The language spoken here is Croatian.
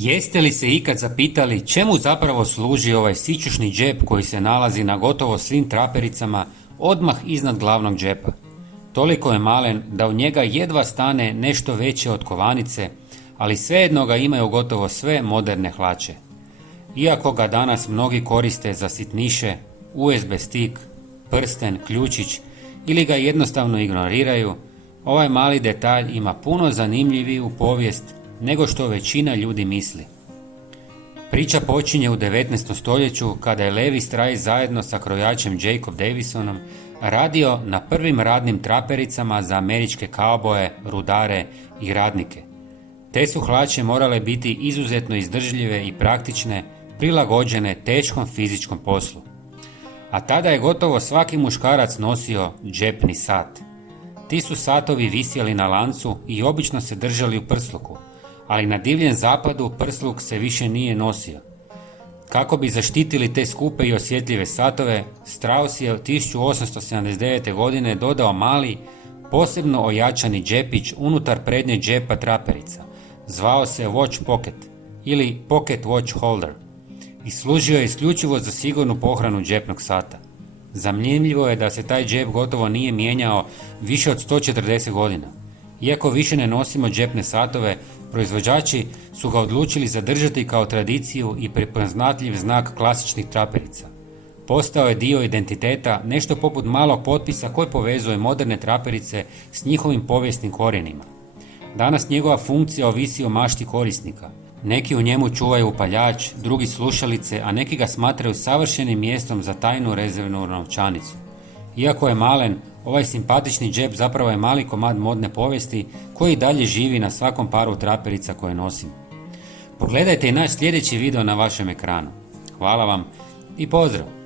Jeste li se ikad zapitali čemu zapravo služi ovaj sićušni džep koji se nalazi na gotovo svim trapericama odmah iznad glavnog džepa? Toliko je malen da u njega jedva stane nešto veće od kovanice, ali svejedno ga imaju gotovo sve moderne hlače. Iako ga danas mnogi koriste za sitniše, USB stik, prsten, ključić ili ga jednostavno ignoriraju, ovaj mali detalj ima puno zanimljiviju povijest nego što većina ljudi misli. Priča počinje u 19. stoljeću kada je Levi Strauss zajedno sa krojačem Jacob Davisonom radio na prvim radnim trapericama za američke kauboje, rudare i radnike. Te su hlače morale biti izuzetno izdržljive i praktične, prilagođene teškom fizičkom poslu. A tada je gotovo svaki muškarac nosio džepni sat. Ti su satovi visjeli na lancu i obično se držali u prsluku, ali na divljem zapadu prsluk se više nije nosio. Kako bi zaštitili te skupe i osjetljive satove, Strauss je od 1879. godine dodao mali, posebno ojačani džepić unutar prednjeg džepa traperica. Zvao se Watch Pocket ili Pocket Watch Holder i služio je isključivo za sigurnu pohranu džepnog sata. Zanimljivo je da se taj džep gotovo nije mijenjao više od 140 godina. Iako više ne nosimo džepne satove, proizvođači su ga odlučili zadržati kao tradiciju i prepoznatljiv znak klasičnih traperica. Postao je dio identiteta, nešto poput malog potpisa koji povezuje moderne traperice s njihovim povijesnim korijenima. Danas njegova funkcija ovisi o mašti korisnika. Neki u njemu čuvaju upaljač, drugi slušalice, a neki ga smatraju savršenim mjestom za tajnu rezervnu novčanicu. Iako je malen, ovaj simpatični džep zapravo je mali komad modne povijesti koji dalje živi na svakom paru traperica koje nosim. Pogledajte i naš sljedeći video na vašem ekranu. Hvala vam i pozdrav!